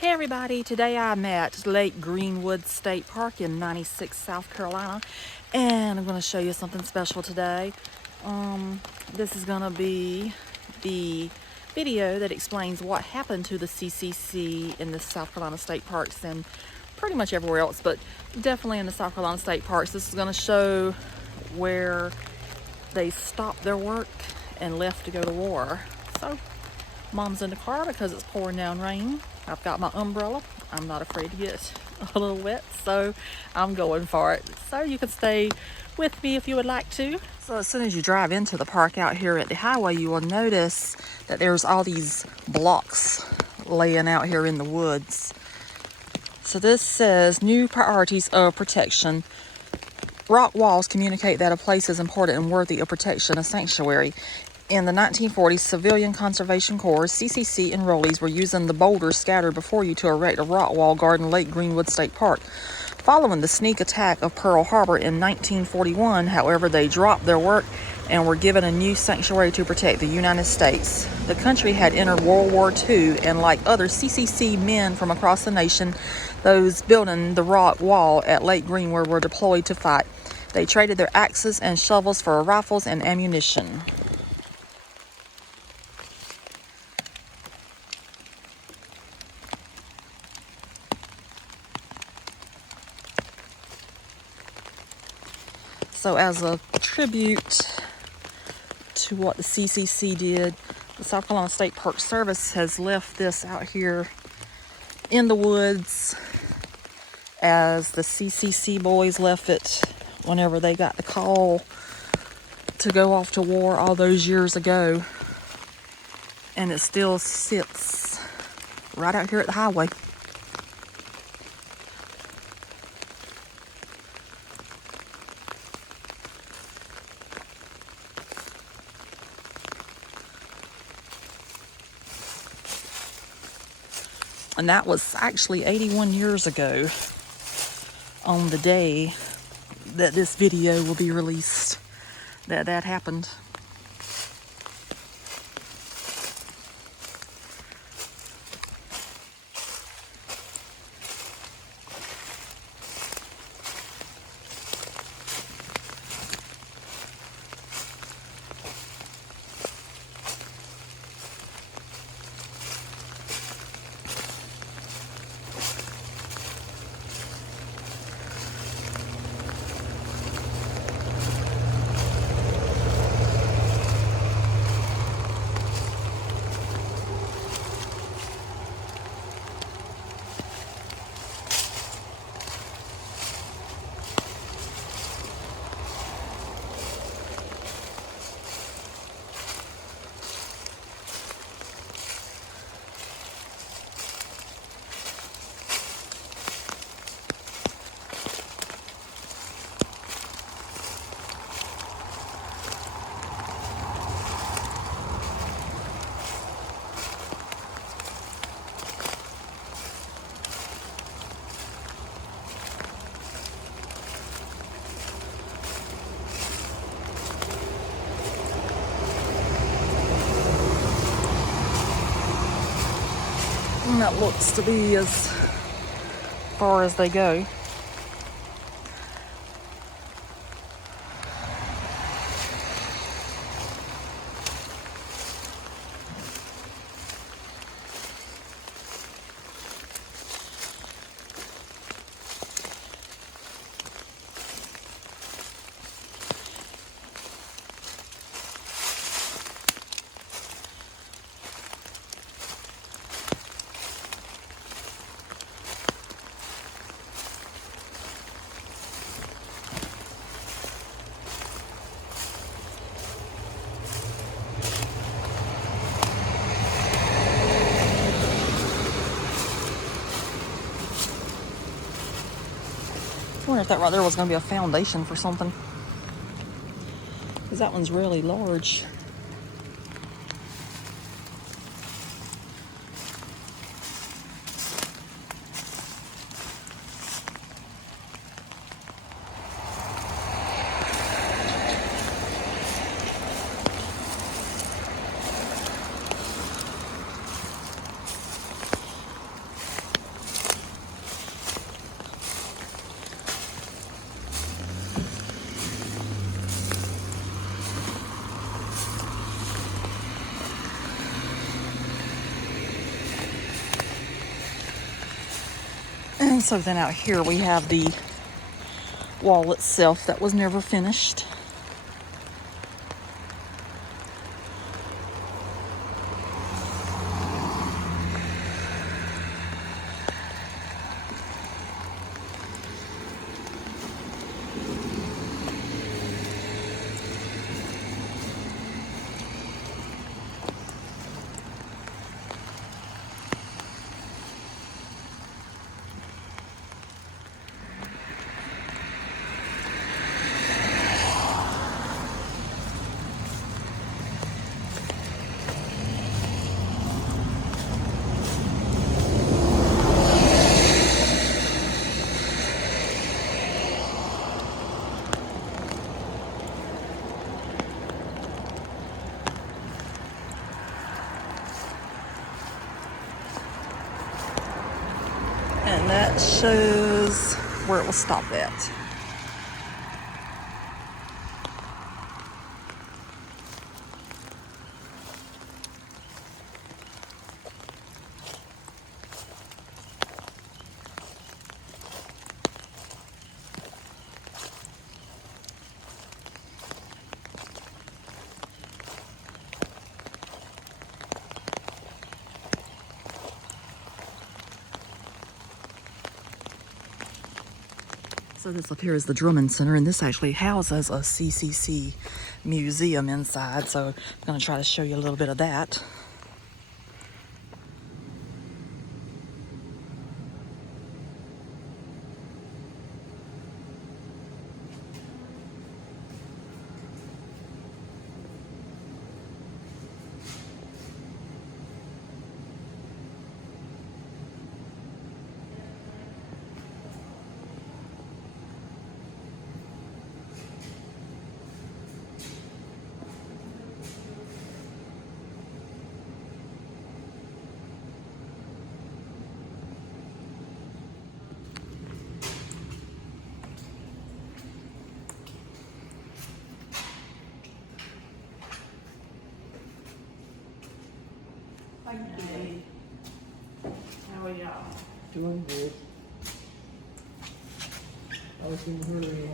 Hey everybody, today I'm at Lake Greenwood State Park in 96, South Carolina, and I'm going to show you something special today. This is going to be the video that explains what happened to the CCC in the South Carolina State Parks and pretty much everywhere else, but definitely in the South Carolina State Parks. This is going to show where they stopped their work and left to go to war. So, Mom's in the car because it's pouring down rain. I've got my umbrella. I'm not afraid to get a little wet, so I'm going for it. So you can stay with me if you would like to. So as soon as you drive into the park out here at the highway, you will notice that there's all these blocks laying out here in the woods. So this says new priorities of protection. Rock walls communicate that a place is important and worthy of protection, a sanctuary. In the 1940s, Civilian Conservation Corps, CCC enrollees were using the boulders scattered before you to erect a rock wall guarding Lake Greenwood State Park. Following the sneak attack of Pearl Harbor in 1941, however, they dropped their work and were given a new sanctuary to protect the United States. The country had entered World War II, and like other CCC men from across the nation, those building the rock wall at Lake Greenwood were deployed to fight. They traded their axes and shovels for rifles and ammunition. So as a tribute to what the CCC did, the South Carolina State Park Service has left this out here in the woods as the CCC boys left it whenever they got the call to go off to war all those years ago. And it still sits right out here at the highway. And that was actually 81 years ago on the day that this video will be released that happened. And that looks to be as far as they go. I wonder if that right there was going to be a foundation for something. Because that one's really large. And so then out here we have the wall itself that was never finished. And that shows where it will stop at. So this up here is the Drummond Center, and this actually houses a CCC museum inside, so I'm going to try to show you a little bit of that. Hey, how are y'all? Doing good. I was in a hurry.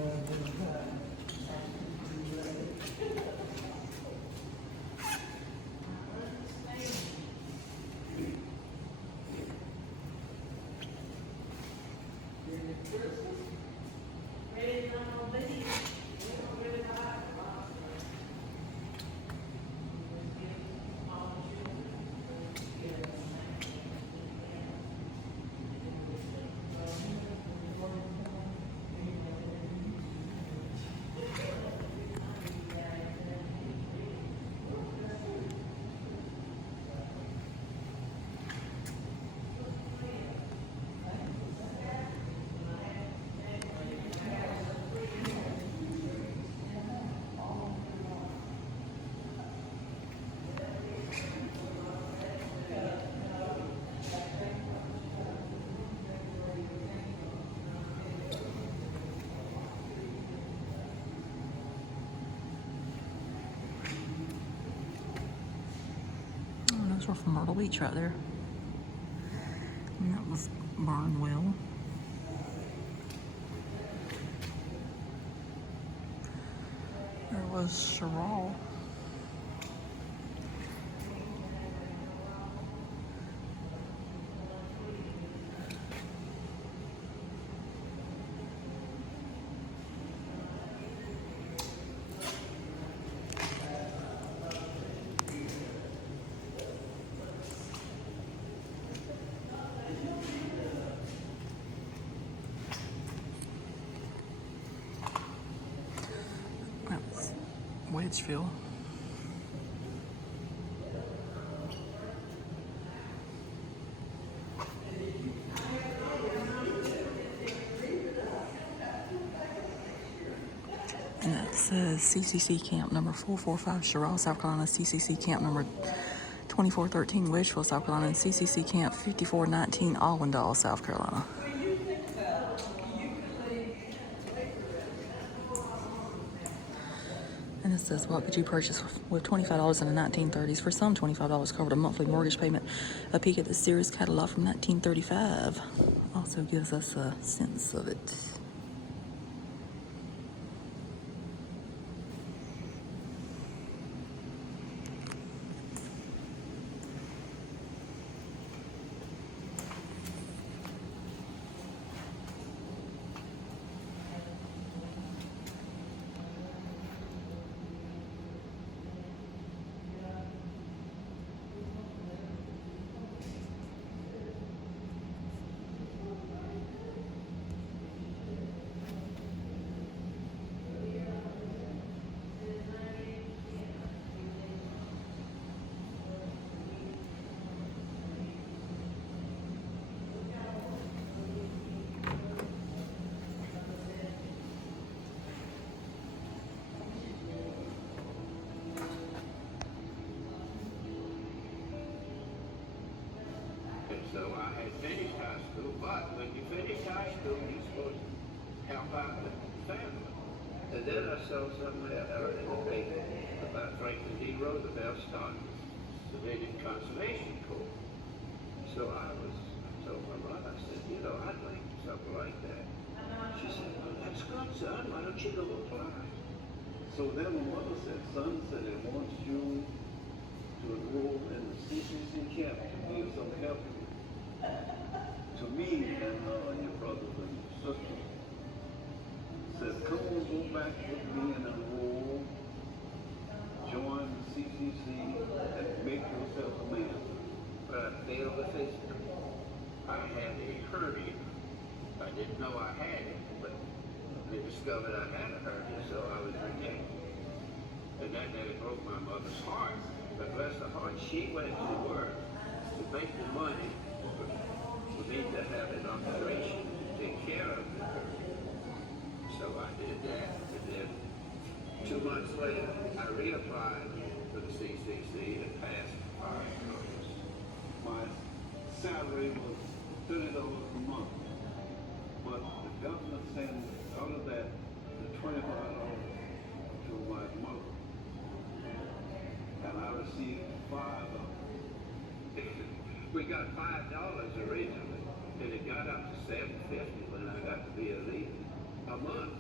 Those were from Myrtle Beach right there. And that was Barnwell. There was Sherrall. That's Wedgeville. And that says CCC camp number 445, Sherrall, South Carolina, CCC camp number 2413, Wedgeville, South Carolina, and CCC camp 5419, Allendale, South Carolina. And It says, what could you purchase with $25 in the 1930s? For some, $25 covered a monthly mortgage payment. A peek at the Sears catalog from 1935 also gives us a sense of it. So I had finished high school, but when you finish high school, you're supposed to help out the family. And then I saw somewhere in the paper about Franklin D. Roosevelt starting the Civilian Conservation Corps. So I told my mother, I said, you know, I'd like something like that. She said, well, that's good, son. Why don't you go apply? So then my mother said, son said he wants you to enroll in the CCC camp to be of some help to me and your brothers and sisters. Said, come on, go back with me and enroll, join the CCC, and make yourself a man. But I failed the physical. I had a hernia. I didn't know I had it, but they discovered I had a hernia, so I was rejected. And that nearly broke my mother's heart. But bless her heart, she went to work to make the money for me to have an operation to take care of the hernia. So I did that, and then 2 months later, I reapplied for the CCC and passed five times. My salary was $30 a month, but the government sent out of that the $25 to my mother, and I received $5. We got $5 originally, and it got up to $7.50 when I got to be a leader. A month.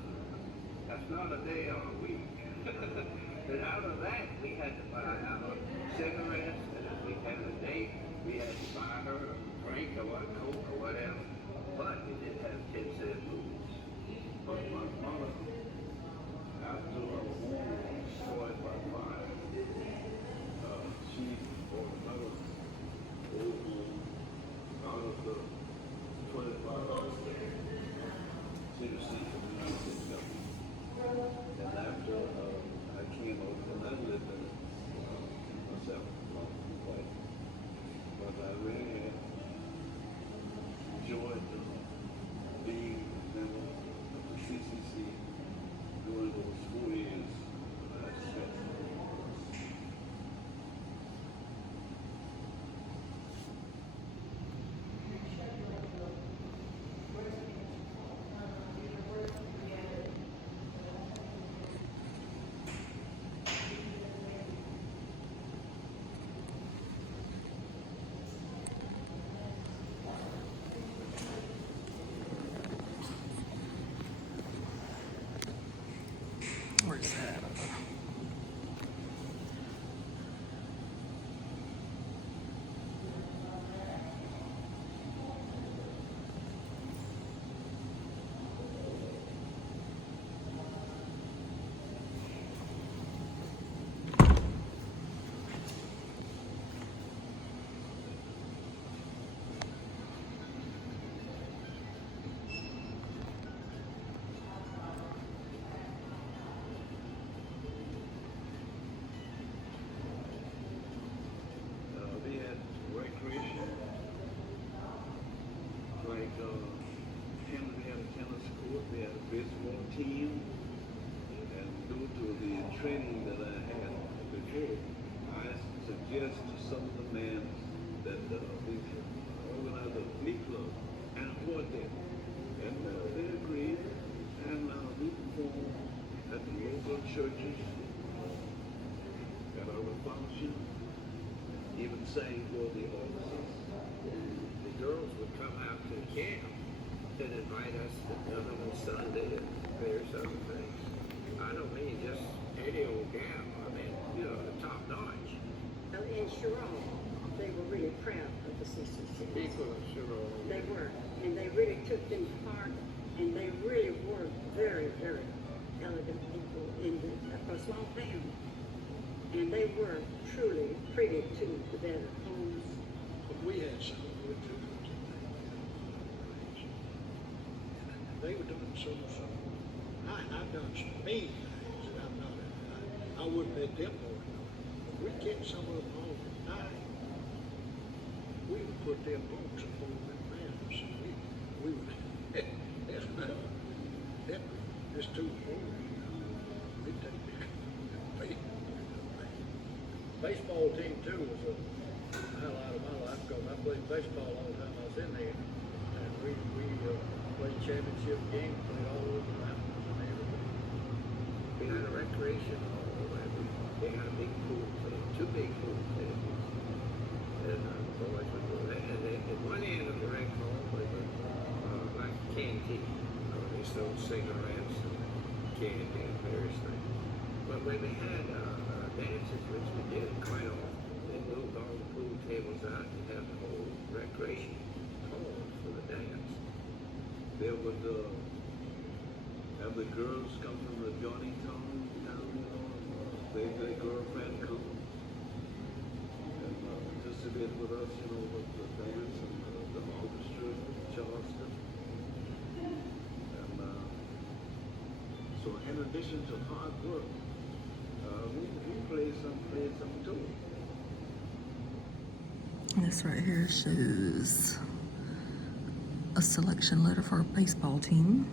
That's not a day or a week. And out of that, we had to buy our cigarettes, and if we had a date, we had to buy her a drink or a Coke or whatever. But we didn't have 10-cent movies. But my mother, after a war was destroyed by fire, she bought another old home out of the $25 CCC from the United States government. And after I came over, and I lived in it myself, along with my wife. But I really had enjoyed being a member of the CCC during those 4 years that I spent. Where's that? They had recreation, like they had a tennis court, they had a baseball team, and due to the training that I had before, I suggest to some of the men that we organize a glee club and a quartet, and they agreed, and we performed at the local churches camp to invite us to come on Sunday and various other things. I don't mean just any old gal. I mean, you know, the top notch. And Sharon, they were really proud of the CCC. People of Sharon. They were, and they really took them to heart, and they really were very, very elegant people for a small town. And they were truly privy to the better homes. But we had some good too. They were doing so. I've done some mean things that I'm not. I wouldn't let them know it. But we kept some of them home at night. We would put them books and put them in manners. We would. It's too cold. We take it. Baseball team too was a highlight of my life because I played baseball all the time I was in there, and we played championship games, played all over the mountains and everything. We had a recreation hall, and they had a big pool table, two big pool tables. And boys would go there. And then at one end of the rec hall was like a canteen. They sold cigarettes and candy and various things. But when they had dances, which we did quite often, they moved all the pool tables out and had the whole recreation hall for the dance. They would have the girls come from the Johnny Town, their girlfriend come and participate with us, you know, with the dance and the orchestra, Charleston. And so in addition to hard work, we played some too. This right here shows a selection letter for a baseball team.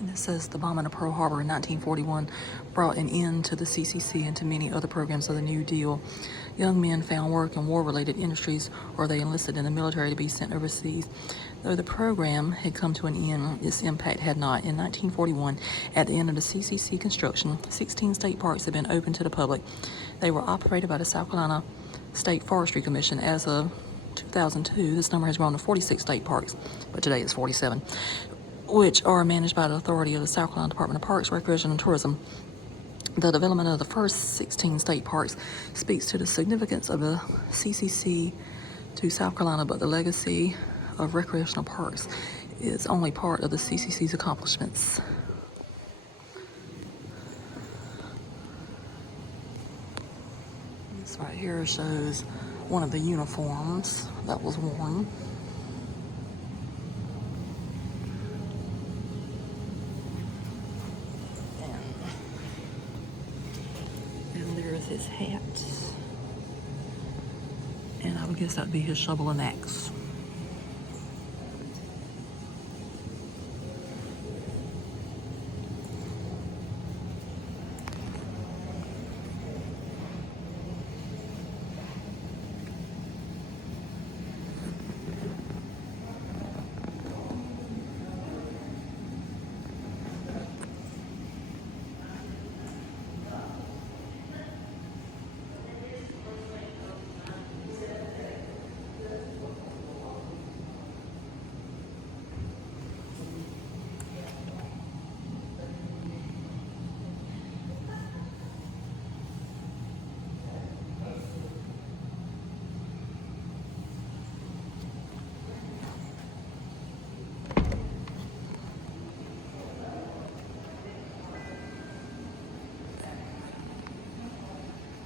And it says the bombing of Pearl Harbor in 1941 brought an end to the CCC and to many other programs of the New Deal. Young men found work in war-related industries, or they enlisted in the military to be sent overseas. Though the program had come to an end, its impact had not. In 1941, at the end of the CCC construction, 16 state parks had been opened to the public. They were operated by the South Carolina State Forestry Commission. As of 2002, this number has grown to 46 state parks, but today it's 47, which are managed by the authority of the South Carolina Department of Parks, Recreation, and Tourism. The development of the first 16 state parks speaks to the significance of the CCC to South Carolina, but the legacy of recreational parks is only part of the CCC's accomplishments. This right here shows one of the uniforms that was worn. And there's his hat. And I would guess that'd be his shovel and axe.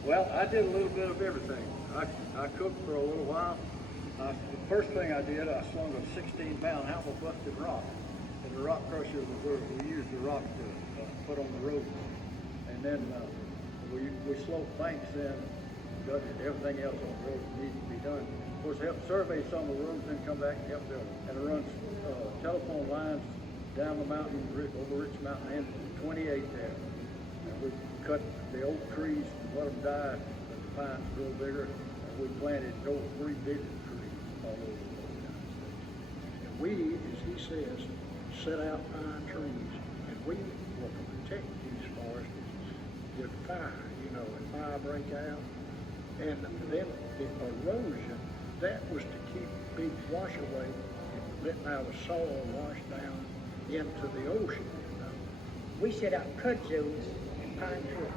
Well, I did a little bit of everything. I cooked for a little while. The first thing I did, I slung a 16-pound half of busted rock. And the rock crusher was where we used the rock to put on the road. And then we sloped banks in, done everything else on the road that needed to be done. Of course, helped survey some of the roads, then come back and help build it. And it runs telephone lines down the mountain, over Rich Mountain, and 28 there. And we cut the oak trees and let them die, let the pines grow bigger, and we planted those 3 big trees all over the United States. And we, as he says, set out pine trees, and we will protect these forests with fire, and fire break out. And then the erosion, that was to keep big wash away and letting out the soil wash down into the ocean. We set out kudzus and pine trees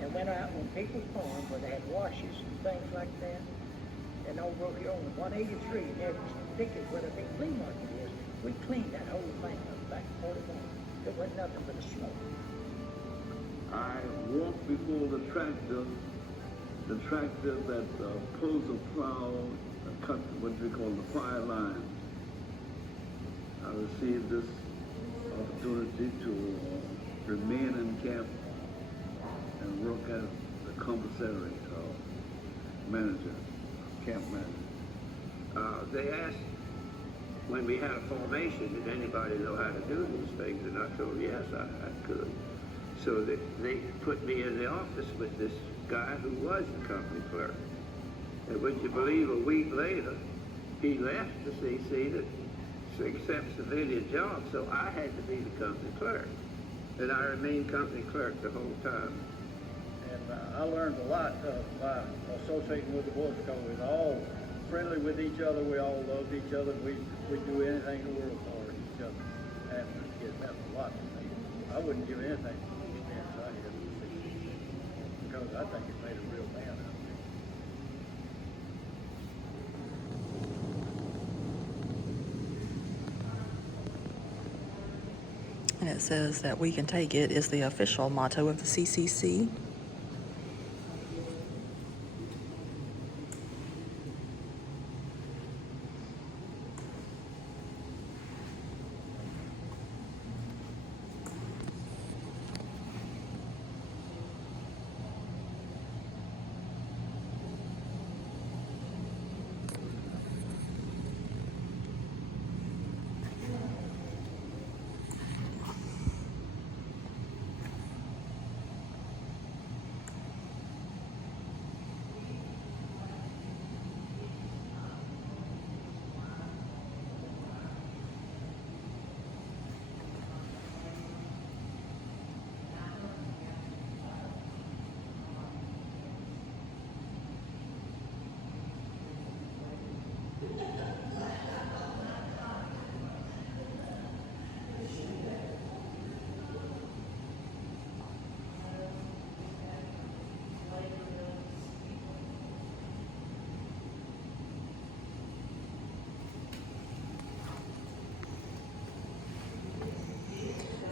and went out on people's farms where they had washes and things like that. And over here on 183, near the thicket where the big flea market is, we cleaned that whole thing up back in 41. There wasn't nothing but a smoke. I walked before the tractor that pulls a plow and cut what we call the fire line. I received this opportunity to remain in camp and work as the commissary manager, camp manager. They asked when we had a formation, did anybody know how to do these things? And I told them, yes, I could. So they put me in the office with this guy who was the company clerk. And would you believe, a week later, he left the CC to accept civilian jobs, so I had to be the company clerk. And I remained company clerk the whole time. And I learned a lot by associating with the Boys because we were all friendly with each other. We all loved each other. We'd do anything in the world for each other. And it meant a lot to me. I wouldn't give anything for the experience I had with the CCC because I think it made a real man out of me. And it says that "we can take it" is the official motto of the CCC.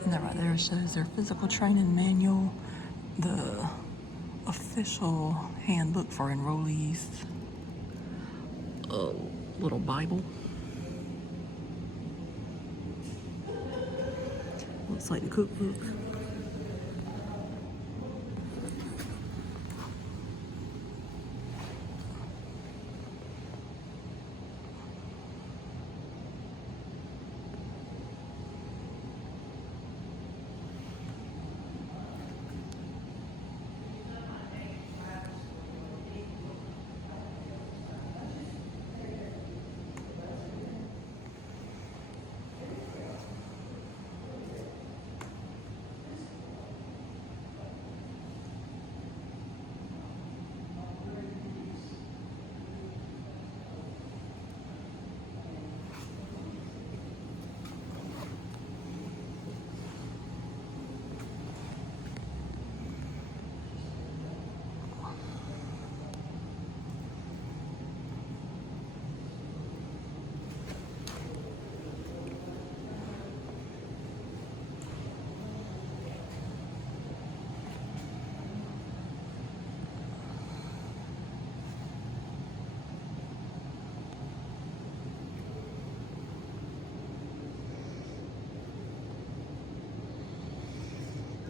And that right there shows their physical training manual, the official handbook for enrollees, a little Bible. Looks like the cookbook.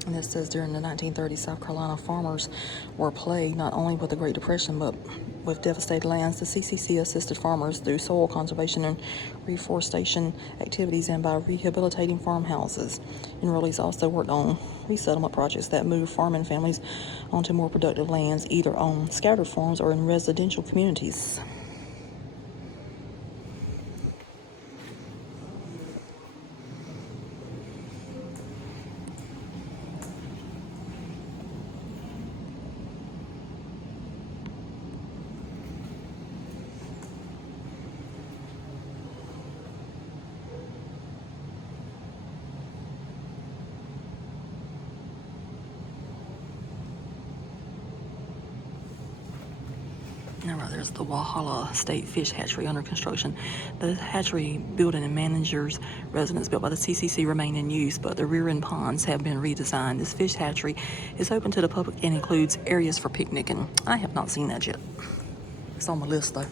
And this says during the 1930s, South Carolina farmers were plagued not only with the Great Depression, but with devastated lands. The CCC assisted farmers through soil conservation and reforestation activities and by rehabilitating farmhouses. Enrollees also worked on resettlement projects that moved farming families onto more productive lands, either on scattered farms or in residential communities. Now, there's the Walhalla State Fish Hatchery under construction. The hatchery building and manager's residence built by the CCC remain in use, but the rear end ponds have been redesigned. This fish hatchery is open to the public and includes areas for picnicking. I have not seen that yet. It's on my list, though.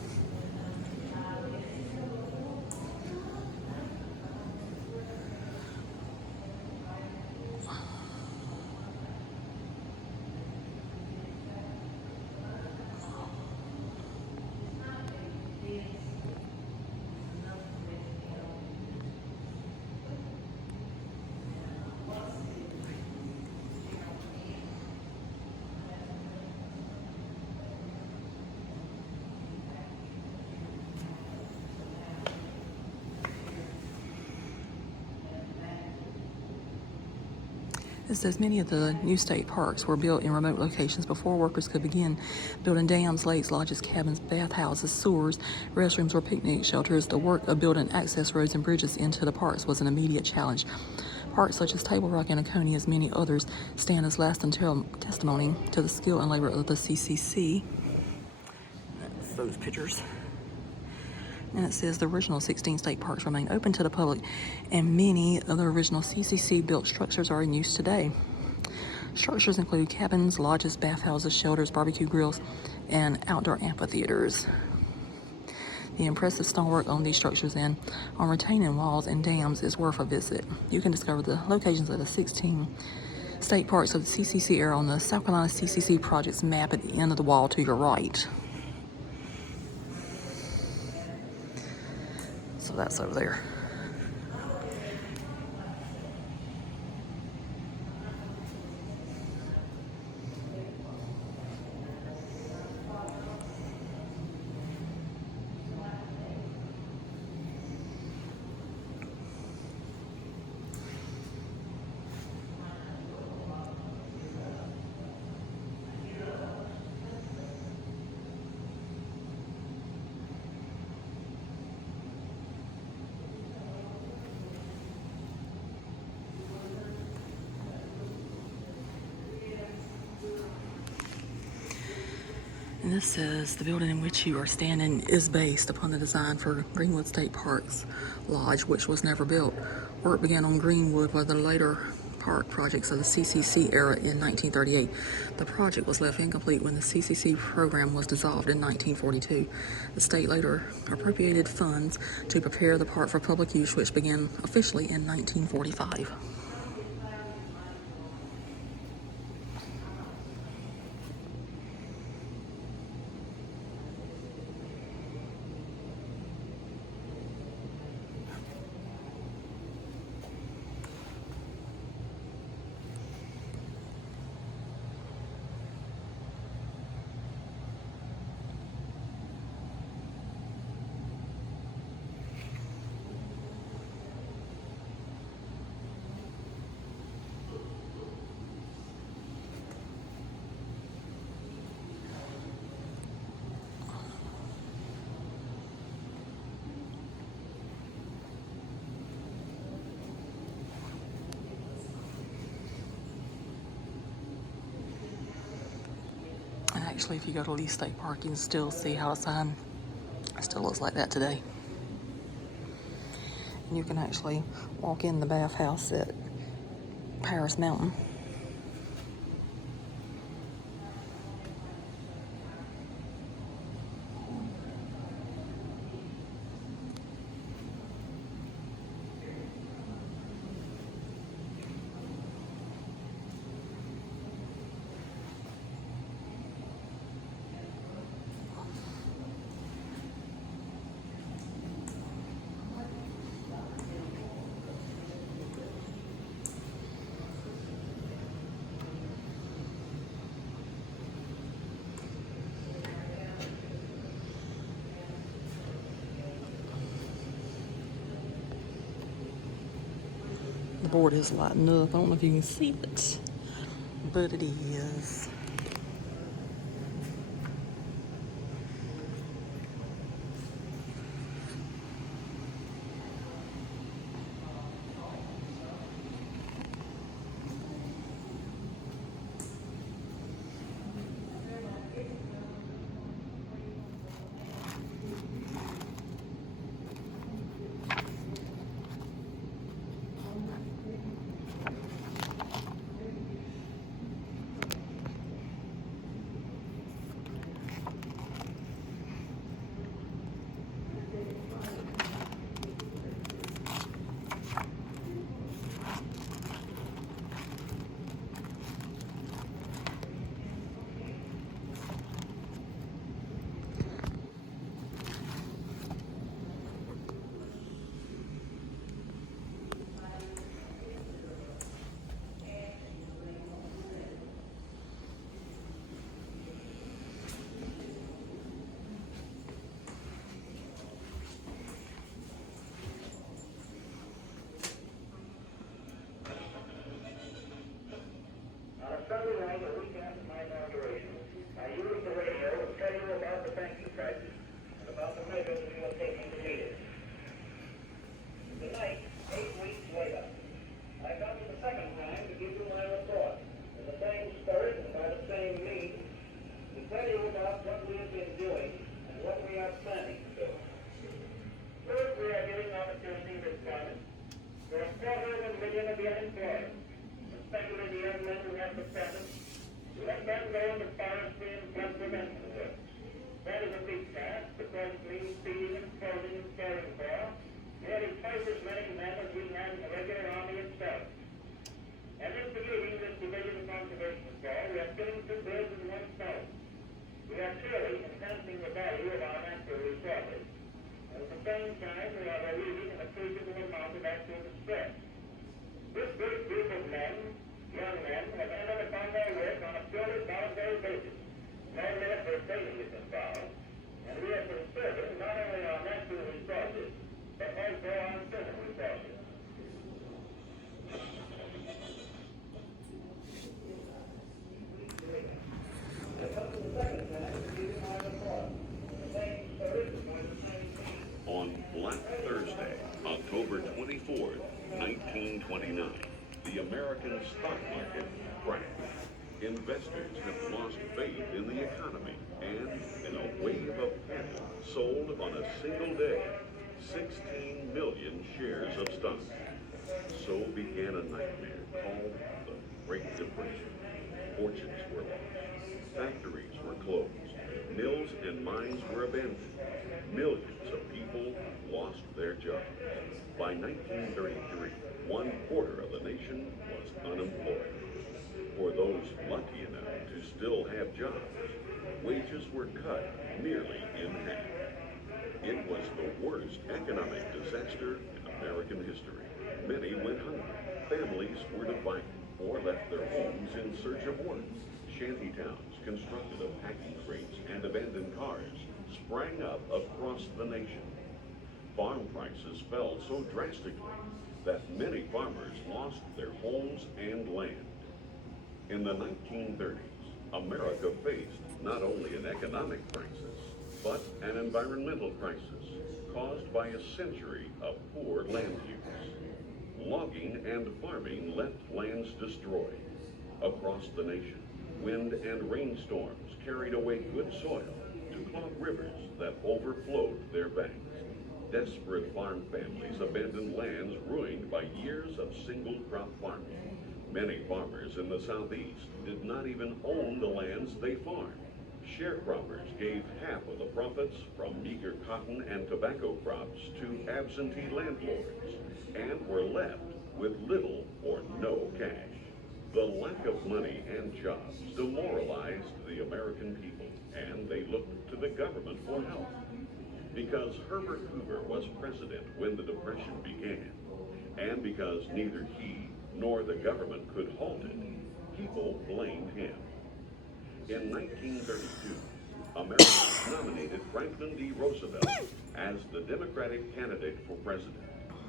It says many of the new state parks were built in remote locations before workers could begin building dams, lakes, lodges, cabins, bathhouses, sewers, restrooms, or picnic shelters. The work of building access roads and bridges into the parks was an immediate challenge. Parks such as Table Rock and Oconee, as many others, stand as lasting testimony to the skill and labor of the CCC. That's those pictures. And it says the original 16 state parks remain open to the public, and many of the original CCC built structures are in use today. Structures include cabins, lodges, bathhouses, shelters, barbecue grills, and outdoor amphitheaters. The impressive stonework on these structures and on retaining walls and dams is worth a visit. You can discover the locations of the 16 state parks of the CCC era on the South Carolina CCC projects map at the end of the wall to your right. So that's over there. And this says the building in which you are standing is based upon the design for Greenwood State Park's lodge, which was never built. Work began on Greenwood with the later park projects of the CCC era in 1938. The project was left incomplete when the CCC program was dissolved in 1942. The state later appropriated funds to prepare the park for public use, which began officially in 1945. Actually, if you go to Lee State Park, you can still see how the sign still looks like that today. And you can actually walk in the bathhouse at Paris Mountain. board is lighting up. I don't know if you can see it, but it is. Sunday night, a week after my inauguration, I used the radio to tell you about the banking crisis and about the measures we were taking to meet it. Tonight, 8 weeks later, I come for the second time to give you my report in the same spirit and by the same means to tell you about what we have been doing and what we are planning to do. First, we are giving opportunity for employment for 250,000 of the unemployed, especially the young men who have the present, to let them go into forestry and flood prevention work. That is a big task because it means feeding and clothing and caring for nearly twice as many men as we have in the regular army itself. And in creating this division of conservation corps, we are killing two birds with one stone. We are clearly enhancing the value of our natural resources, and at the same time we are relieving an appreciable amount of actual distress. This great group of men, young men, have entered upon their work on a purely voluntary basis. No military training is involved, and we are conserving not only our natural resources, but also our human resources. On Black Thursday, October 24th, 1929, the American stock market crashed. Investors have lost faith in the economy and, in a wave of panic, sold on a single day 16 million shares of stock. So began a nightmare called the Great Depression. Fortunes were lost. Factories were closed. Mills and mines were abandoned. Millions of people lost their jobs. By 1933, 1/4 of the nation was unemployed. For those lucky enough to still have jobs, wages were cut nearly in half. It was the worst economic disaster in American history. Many went hungry. Families were divided or left their homes in search of work. Shanty towns constructed of packing crates and abandoned cars sprang up across the nation. Farm prices fell so drastically that many farmers lost their homes and land. In the 1930s, America faced not only an economic crisis, but an environmental crisis caused by a century of poor land use. Logging and farming left lands destroyed. Across the nation, wind and rainstorms carried away good soil to clog rivers that overflowed their banks. Desperate farm families abandoned lands ruined by years of single crop farming. Many farmers in the Southeast did not even own the lands they farmed. Sharecroppers gave half of the profits from meager cotton and tobacco crops to absentee landlords and were left with little or no cash. The lack of money and jobs demoralized the American people, and they looked to the government for help. Because Herbert Hoover was president when the Depression began, and because neither he nor the government could halt it, people blamed him. In 1932, Americans nominated Franklin D. Roosevelt as the Democratic candidate for president.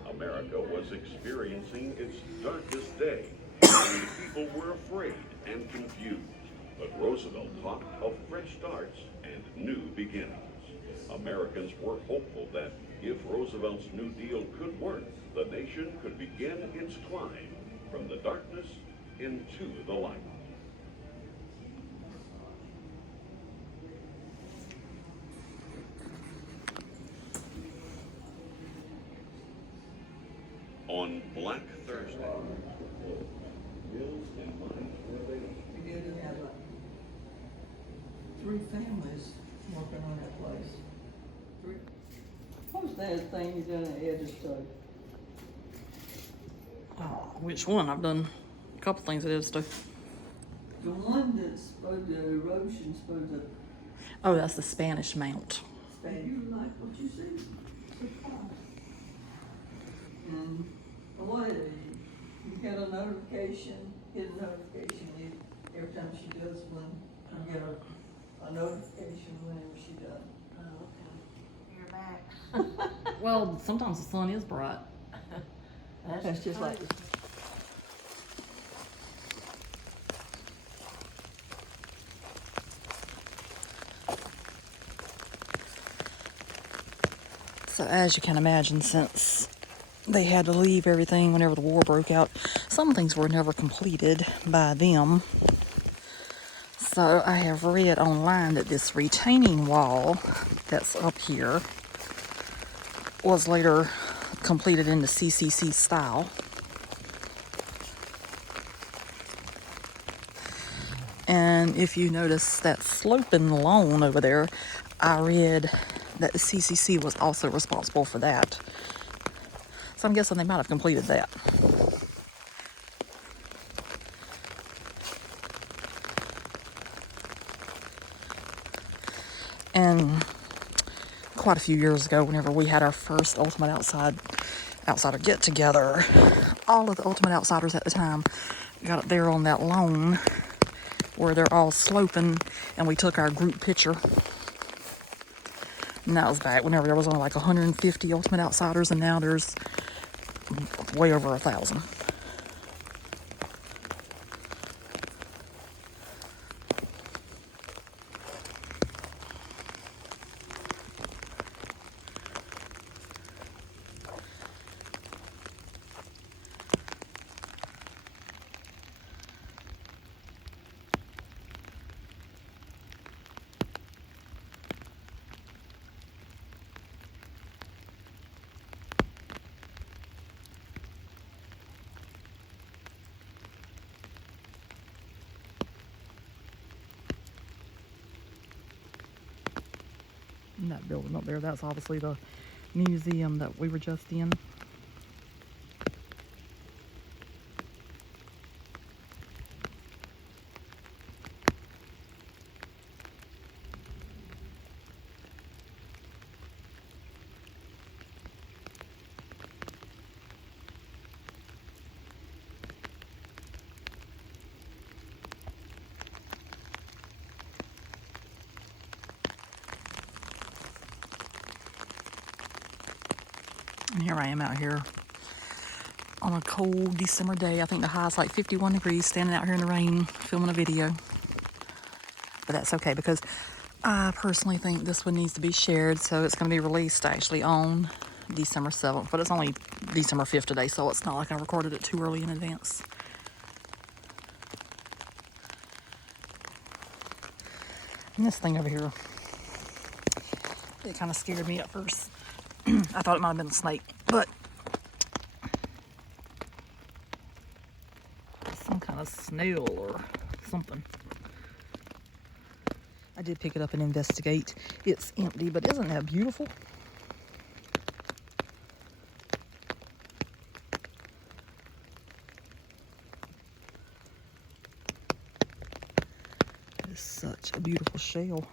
America was experiencing its darkest day, and people were afraid and confused. But Roosevelt talked of fresh starts and new beginnings. Americans were hopeful that if Roosevelt's New Deal could work, the nation could begin its climb from the darkness into the light. On Black Thursday, wills and minds were available. We did have like 3 families working on that place. 3. What was that thing you done at Edgestowe? Oh, which one? I've done a couple things at Edgestowe. The one that's supposed to, erosion supposed to, Oh, that's the Spanish Mount. you like what you see? And what, you get a notification, hit a notification, every time she does one, you get a notification whenever she does. Oh, okay. You're back. Well, sometimes the sun is bright. That's just like, So as you can imagine, since they had to leave everything whenever the war broke out, some things were never completed by them. So I have read online that this retaining wall that's up here was later completed in the CCC style. And if you notice that sloping lawn over there, I read that the CCC was also responsible for that. So I'm guessing they might have completed that. And quite a few years ago, whenever we had our first Ultimate Outsider get-together, all of the Ultimate Outsiders at the time got up there on that lawn where they're all sloping, and we took our group picture. And that was back whenever there was only like 150 Ultimate Outsiders, and now there's way over 1,000. And that building up there, that's obviously the museum that we were just in. And here I am out here on a cold December day. I think the high is like 51 degrees, standing out here in the rain, filming a video. But that's okay, because I personally think this one needs to be shared, so it's going to be released actually on December 7th. But it's only December 5th today, so it's not like I recorded it too early in advance. And this thing over here, it kind of scared me at first. I thought it might have been a snake, but some kind of snail or something. I did pick it up and investigate. It's empty, but isn't that beautiful? It's such a beautiful shell.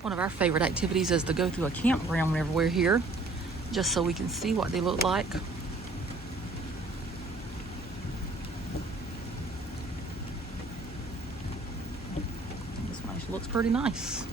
One of our favorite activities is to go through a campground whenever we're here, just so we can see what they look like. This one actually looks pretty nice.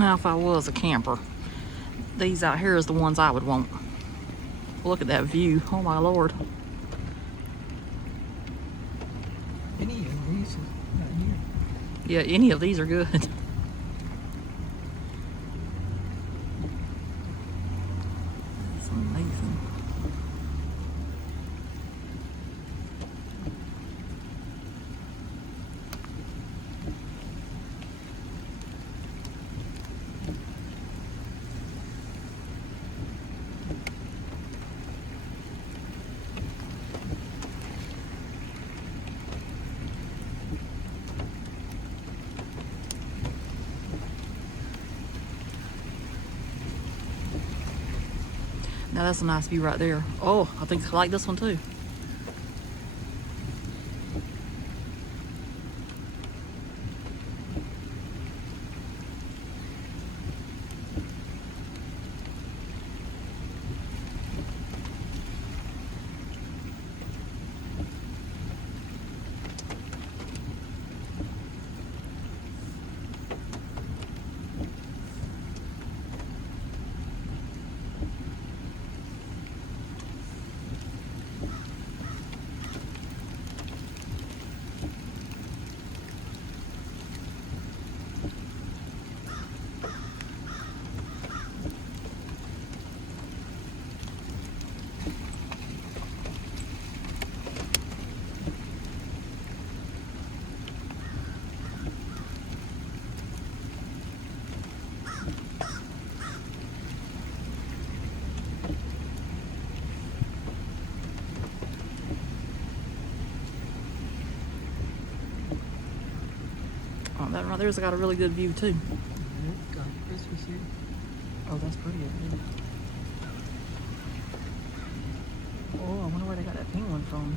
Now, if I was a camper, these out here is the ones I would want. Look at that view. Oh my Lord. Any of these right here. Yeah, any of these are good. It's amazing. Now that's a nice view right there. Oh, I think I like this one too. Oh, that right there's got a really good view too. Got Christmas here. Oh, that's pretty. Oh, I wonder where they got that pink one from.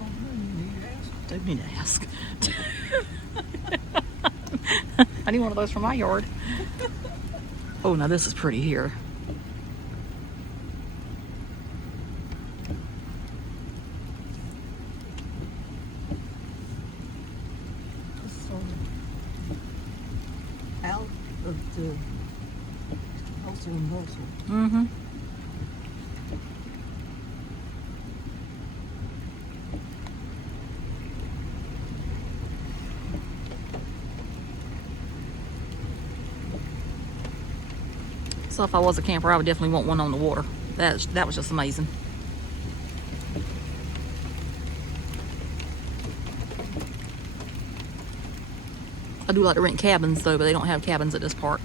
Oh, no, you need to ask. Don't need to ask. I need one of those for my yard. Oh, now this is pretty here. So, out of the hustle and bustle. Mm-hmm. So if I was a camper, I would definitely want one on the water. That was just amazing. I do like to rent cabins though, but they don't have cabins at this park.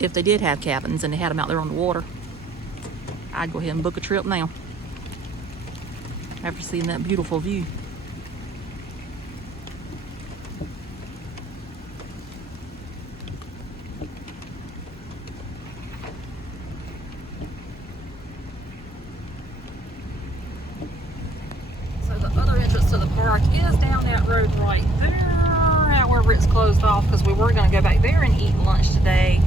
If they did have cabins and they had them out there on the water, I'd go ahead and book a trip now after seeing that beautiful view. So the other entrance to the park is down that road right there, however it's closed off because we were going to go back there and eat lunch today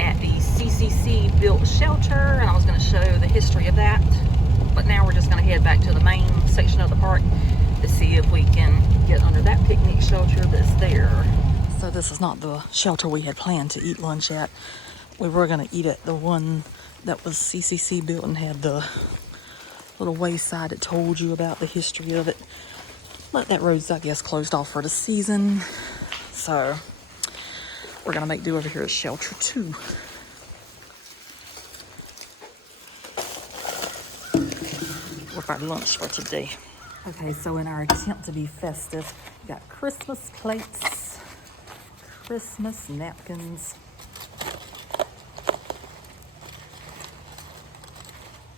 at the CCC built shelter, and I was going to show the history of that, but now we're just going to head back to the main section of the park to see if we can get under that picnic shelter that's there. So this is not the shelter we had planned to eat lunch at. We were going to eat at the one that was CCC built and had the little wayside that told you about the history of it. But that road's, I guess, closed off for the season. So we're gonna make do over here at Shelter 2. With our lunch for today. Okay, so in our attempt to be festive, we got Christmas plates, Christmas napkins.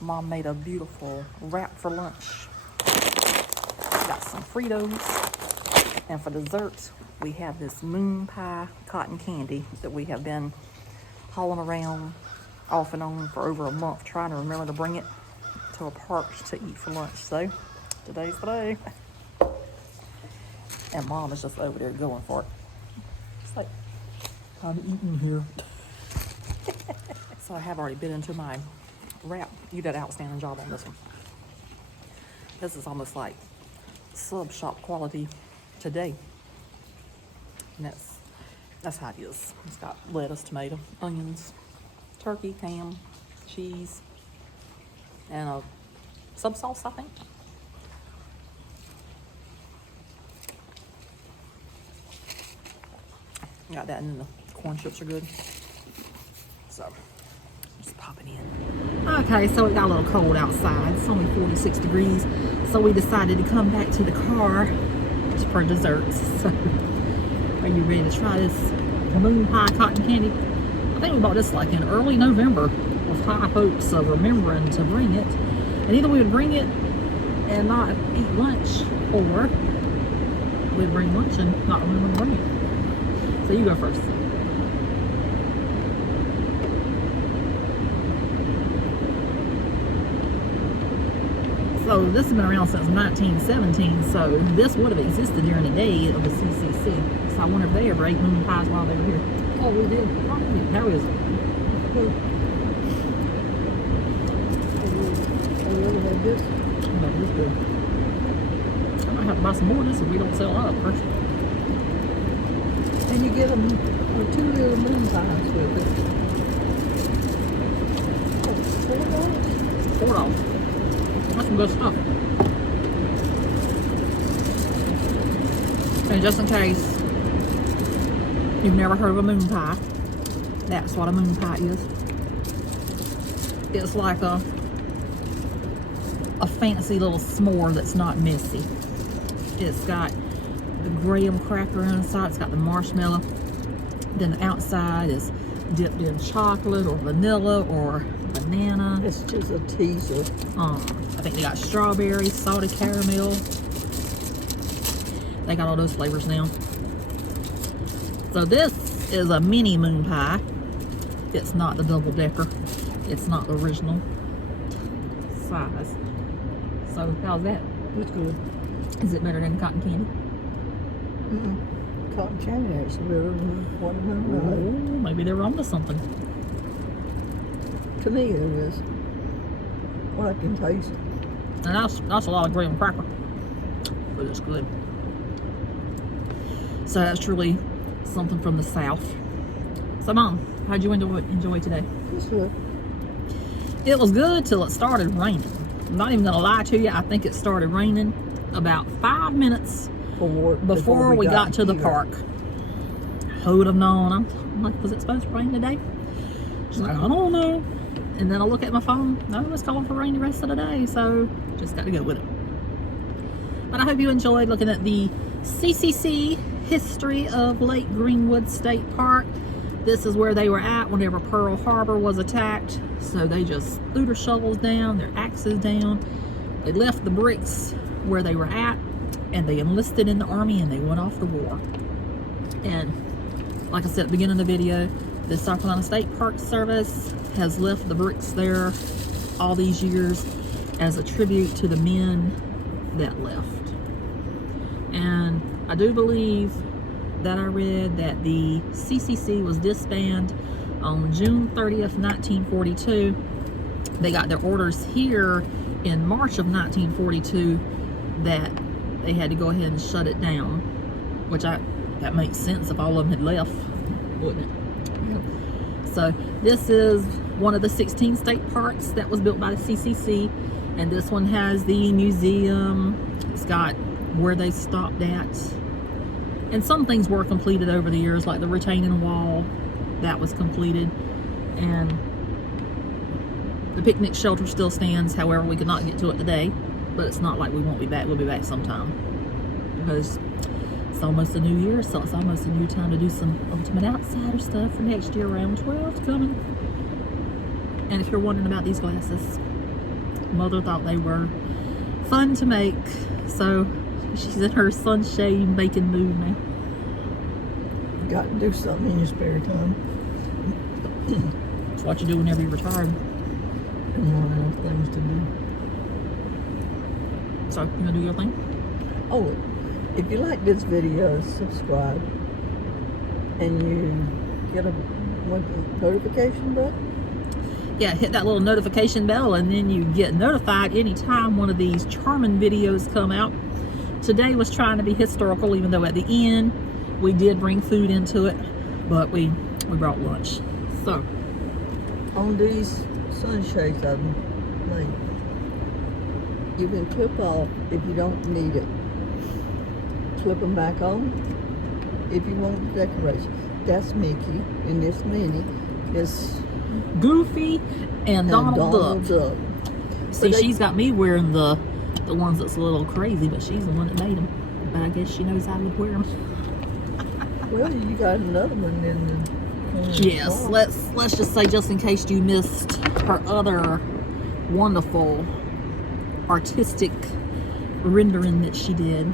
Mom made a beautiful wrap for lunch. Got some Fritos. And for dessert, we have this moon pie cotton candy that we have been hauling around off and on for over a month, trying to remember to bring it to a park to eat for lunch. So today's the day. And Mom is just over there going for it. It's like, I'm eating here. So I have already bit into my wrap. You did an outstanding job on this one. This is almost like sub shop quality today. And that's how it is. It's got lettuce, tomato, onions, turkey, ham, cheese, and a sub sauce, I think. Got that, and then the corn chips are good. So, just pop it in. Okay, so it got a little cold outside. It's only 46 degrees. So we decided to come back to the car for desserts. So, are you ready to try this moon pie cotton candy? I think we bought this like in early November with high hopes of remembering to bring it. And either we would bring it and not eat lunch, or we'd bring lunch and not remember to bring it. So you go first. So this has been around since 1917, so this would have existed during the day of the CCC. So I wonder if they ever ate moon pies while they were here. Oh, we did. How is it? Good. Have you ever had this? Oh, this is good. I might have to buy some more of this if we don't sell out first. And you get them 2 little moon pies with it. Oh, $4? $4. That's some good stuff. And just in case you've never heard of a moon pie, that's what a moon pie is. It's like a fancy little s'more that's not messy. It's got the graham cracker inside, it's got the marshmallow, then the outside is dipped in chocolate or vanilla or banana. It's just a teaser. I think they got strawberry, salted caramel. They got all those flavors now. So this is a mini moon pie. It's not the double decker. It's not the original size. So how's that? It's good. Is it better than cotton candy? Cotton candy is better than what a moon pie. Oh, maybe they're onto something. To me, it is. Well, I can taste it. And that's a lot of graham cracker, but it's good. So that's truly something from the South. So Mom, how'd you enjoy today? It's good. It was good till it started raining. I'm not even gonna lie to you, I think it started raining about 5 minutes before we got to the park. Who would have known? I'm like, was it supposed to rain today? She's like, I don't know. And then I look at my phone, no, it's calling for rain the rest of the day, so just got to go with it. But I hope you enjoyed looking at the CCC history of Lake Greenwood State Park. This is where they were at whenever Pearl Harbor was attacked. So they just threw their shovels down, their axes down. They left the bricks where they were at, and they enlisted in the army, and they went off to war. And like I said at the beginning of the video, the South Carolina State Park Service has left the bricks there all these years as a tribute to the men that left. And I do believe that I read that the CCC was disbanded on June 30th, 1942. They got their orders here in March of 1942 that they had to go ahead and shut it down, which that makes sense if all of them had left, wouldn't it? So this is one of the 16 state parks that was built by the CCC, and this one has the museum. It's got where they stopped at, and some things were completed over the years, like the retaining wall that was completed, and the picnic shelter still stands. However, we could not get to it today, but it's not like we won't be back. We'll be back sometime, because it's almost a new year, so it's almost a new time to do some Ultimate Outsider stuff for next year. Round 12's coming. And if you're wondering about these glasses, Mother thought they were fun to make, so she's in her sunshade making mood now. You got to do something in your spare time. It's what you do whenever you're retired. And you want to have things to do. So, you gonna do your thing? Oh, if you like this video, subscribe. And you get a notification button. Yeah, hit that little notification bell, and then you get notified anytime one of these charming videos come out. today was trying to be historical, even though at the end we did bring food into it, but we brought lunch. So On these sunshades of them, like, you can clip off if you don't need it. Clip them back on if you want decoration. That's Mickey, and this Minnie is Goofy and Donald Duck. See, But they- she's got me wearing the ones that's a little crazy, but she's the one that made them. But I guess she knows I would wear them. Well, you got another one in the corner. Yes, let's just say, just in case you missed her other wonderful artistic rendering that she did.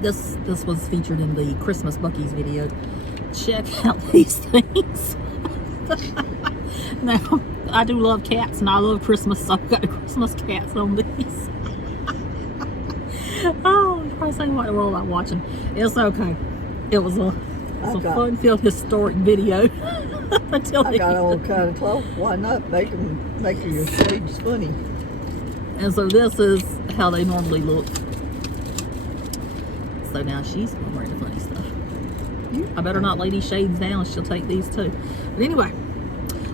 This was featured in the Christmas Bucky's video. Check out these things. Now, I do love cats and I love Christmas, so I've got the Christmas cats on these. Oh, you're probably saying, what in the world am I watching? It's okay. It was a fun-filled historic video. Until I got all kind of clothes. Why not make your shades funny? And so this is how they normally look. So now she's wearing the funny stuff. I better not lay these shades down. She'll take these too. But anyway,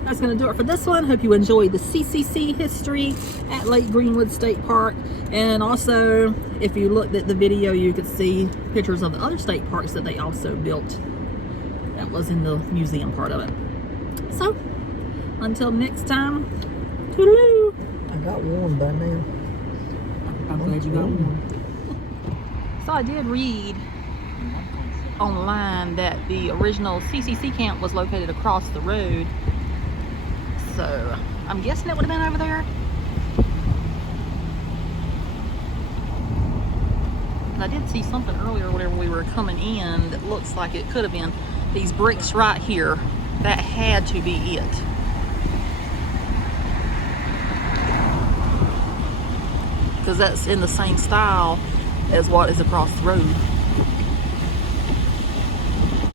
that's going to do it for this one. Hope you enjoyed the CCC history at Lake Greenwood State Park. And also, if you looked at the video, you could see pictures of the other state parks that they also built. That was in the museum part of it. So, until next time, toodaloo. I got warm by now. I'm glad you got one. So I did read online that the original CCC camp was located across the road. So I'm guessing it would have been over there. And I did see something earlier whenever we were coming in that looks like it could have been these bricks right here. That had to be it. Because that's in the same style as what is across the road.